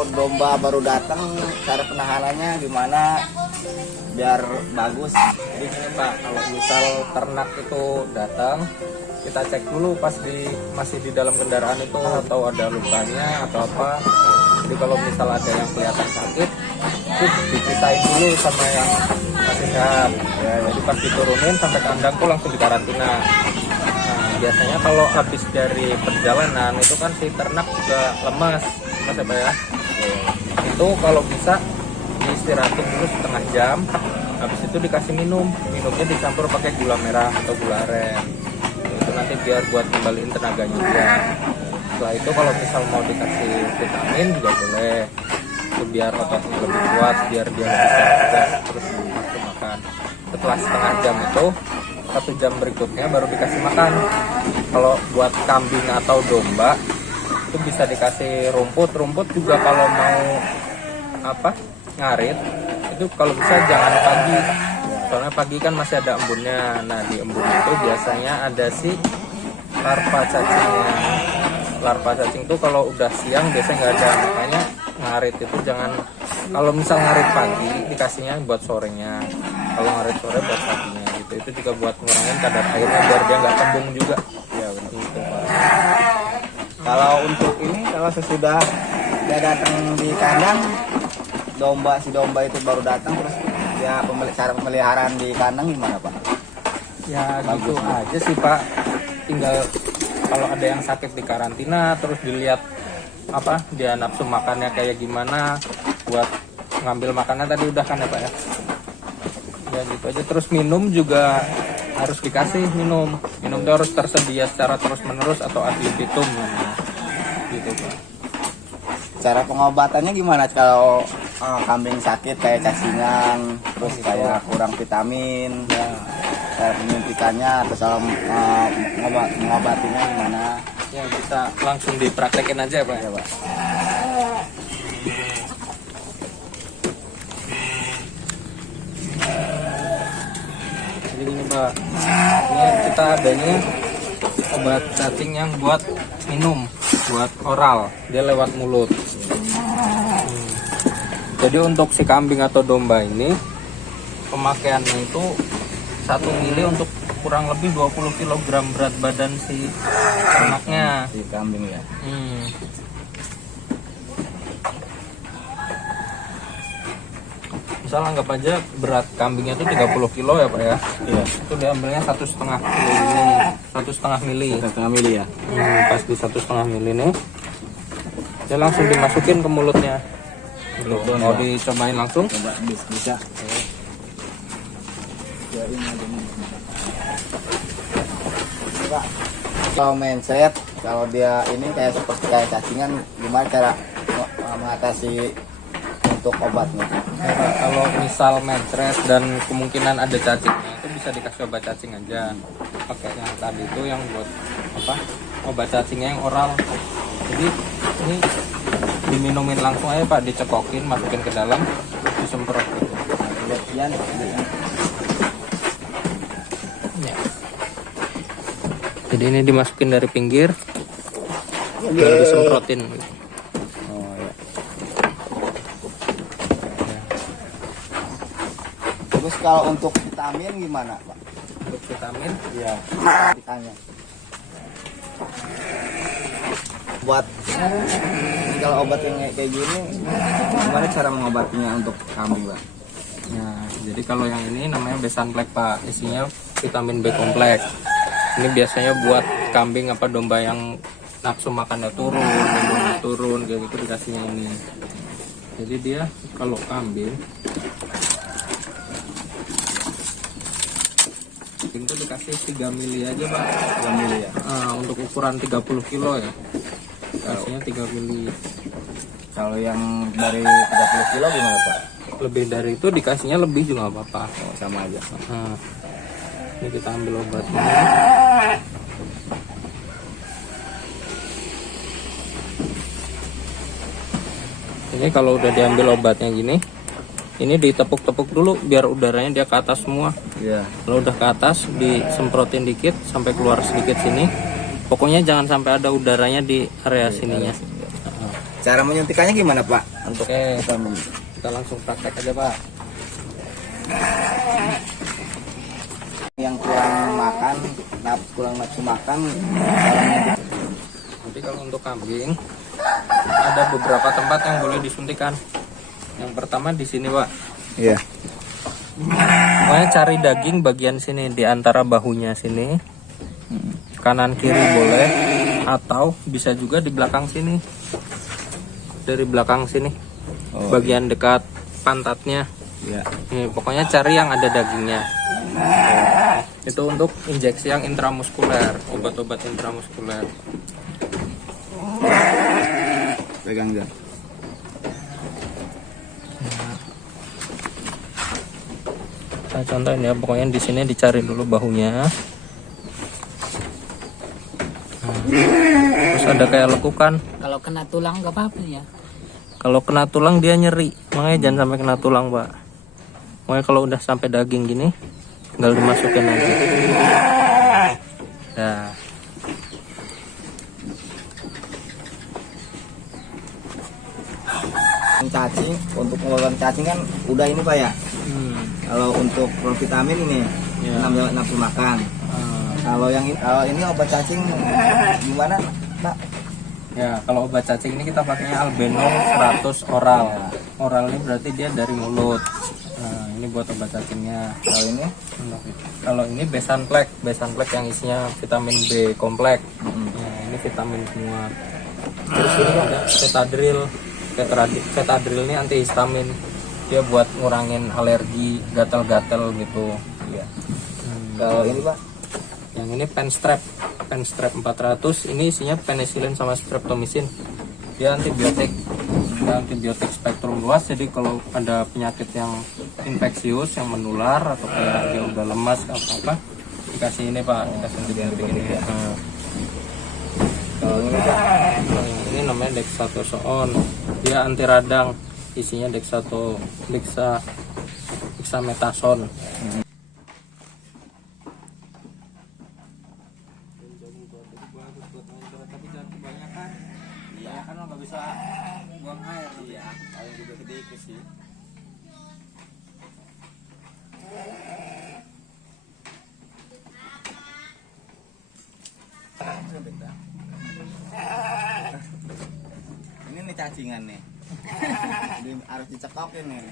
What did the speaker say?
kalau domba baru datang, cara penahanannya gimana biar bagus? Jadi gini Pak, kalau misal ternak itu datang, kita cek dulu pas masih di dalam kendaraan itu atau ada lukanya atau apa. Jadi kalau misal ada yang kelihatan sakit, itu dipisahin dulu sama yang masih sehat. Ya, jadi pas diturunin sampai kandang tuh langsung dikarantina. Nah, biasanya kalau habis dari perjalanan itu kan si ternak juga lemas, mas ya Pak ya. Itu kalau bisa diistirahatin dulu setengah jam. Habis itu dikasih minumnya dicampur pakai gula merah atau gula aren. Itu nanti biar buat kembaliin tenaganya juga. Setelah itu kalau misal mau dikasih vitamin juga boleh, itu biar ototnya lebih kuat, biar dia lebih sehat juga, terus nafsu makan. Setelah setengah jam itu 1 jam berikutnya baru dikasih makan. Kalau buat kambing atau domba itu bisa dikasih rumput juga. Kalau mau ngarit itu kalau bisa jangan pagi, soalnya pagi kan masih ada embunnya. Nah di embun itu biasanya ada si larva cacingnya. Larva cacing tuh kalau udah siang biasanya nggak ada, makanya ngarit itu jangan. Kalau misal ngarit pagi dikasihnya buat sorenya, kalau ngarit sore buat paginya gitu. Itu juga buat ngurangin kadar airnya biar dia nggak kembung juga. Ya benar. Gitu Pak. Kalau untuk ini, kalau sesudah dia datang di kandang, si domba itu baru datang, terus ya cara pemeliharaan di kandang gimana Pak? Ya gitu aja sih Pak, tinggal kalau ada yang sakit di karantina, terus dilihat dia nafsu makannya kayak gimana, buat ngambil makannya tadi udah kan ya Pak ya. Ya gitu aja. Terus minum juga harus dikasih minum itu harus tersedia secara terus menerus atau ad libitum gitu Pak. Cara pengobatannya gimana kalau kambing sakit kayak cacingan, terus kayak kurang vitamin, ya, cara penyuntikannya atau cara mengobatinya gimana? Ya bisa langsung dipraktekin aja Pak ya Pak. Jadi gini Pak, ini kita adanya obat cacing yang buat minum, buat oral, dia lewat mulut. Jadi untuk si kambing atau domba ini pemakaiannya itu 1 mili untuk kurang lebih 20 kg berat badan si ternaknya, si kambing ya. Misal anggap aja berat kambingnya itu 30 kilo ya Pak ya. Iya. Itu diambilnya 1,5 kilo ini, 1,5 mili. 1,5 mili ya. Pas di 1,5 mili nih, dia langsung dimasukin ke mulutnya. Mau dicobain langsung? Coba bisa. Kalau mindset, kalau dia ini seperti kayak cacingan, gimana cara mengatasi untuk obatnya? Kalau misal mencret dan kemungkinan ada cacingnya, itu bisa dikasih obat cacing aja. Pakai yang tadi itu yang buat obat cacingnya yang oral. Jadi ini diminumin langsung aja Pak, dicekokin, masukin ke dalam, disemprot gitu. Ya. Jadi ini dimasukin dari pinggir, baru disemprotin. Oh ya. Terus kalau untuk vitamin gimana Pak? Untuk vitamin, Iya. Ditanya. Buat kalau obat yang kayak gini, gimana cara mengobatinya untuk kambing Pak? nah jadi kalau yang ini namanya Besanplex Pak, isinya vitamin B kompleks. Ini biasanya buat kambing apa domba yang nafsu makannya turun kayak gitu, dikasihnya ini. Jadi dia kalau kambing itu dikasih 3 mili aja Pak. 3 mili ya. Untuk ukuran 30 kilo ya, dikasihnya 3 mili. Kalau yang dari 30 kilo gimana Pak? Lebih dari itu dikasihnya lebih juga nggak apa-apa. Oh, sama aja. Ini kita ambil obatnya. Ini kalau udah diambil obatnya gini, ini ditepuk-tepuk dulu biar udaranya dia ke atas semua. Iya. Kalau udah ke atas, disemprotin dikit sampai keluar sedikit sini. Pokoknya jangan sampai ada udaranya di area sininya. Cara menyuntikannya gimana Pak? Untuk Oke, kita langsung praktek aja Pak. yang kurang makan, kurang nafsu makan, Nanti kalau untuk kambing ada beberapa tempat yang boleh disuntikan. Yang pertama di sini Pak. iya. Pokoknya cari daging bagian sini di antara bahunya sini. Kanan kiri boleh, atau bisa juga di belakang sini. Dari belakang sini. Oh, Bagian dekat pantatnya. iya. Nih, pokoknya cari yang ada dagingnya. Itu untuk injeksi yang intramuskuler, obat-obat intramuskuler. Pegang aja. Saya contohin ya, pokoknya di sini dicari dulu bahunya. Terus ada kayak lekukan. Kalau kena tulang nggak apa-apa ya. Kalau kena tulang dia nyeri, makanya jangan sampai kena tulang Pak. Pokoknya kalau udah sampai daging gini, tinggal dimasukin aja. Nah, Cacing, untuk mengeluarkan cacing kan udah ini Pak ya. Kalau untuk provitamin ini Ya. nafsu makan. Kalau ini obat cacing gimana Pak? ya kalau obat cacing ini kita pakainya Albenol 100 oral. Oral ini berarti dia dari mulut. Nah, ini buat obat cacingnya. Kalau ini Besanplek yang isinya vitamin B kompleks. Nah, ini vitamin semua. Terus ini ada Cetadril. Cetadril ini antihistamin. Dia buat ngurangin alergi, gatal-gatal gitu. Iya. Kalau ini Pak? Yang ini Penstrap 400. Ini isinya penicillin sama streptomycin. Dia antibiotik. Dia antibiotik spektrum luas. Jadi kalau ada penyakit yang infeksius yang menular atau kayak dia udah lemas atau apa, dikasih ini Pak, dikasih antibiotik ini. Nah, Kalau ini Pak? ini namanya dexathosone. Dia anti radang. Isinya dexamethasone. Iya kan lo nggak bisa buang air. Iya, paling juga sedikit sih. Ini nih cacingan nih. Jadi harus dicekokin nih.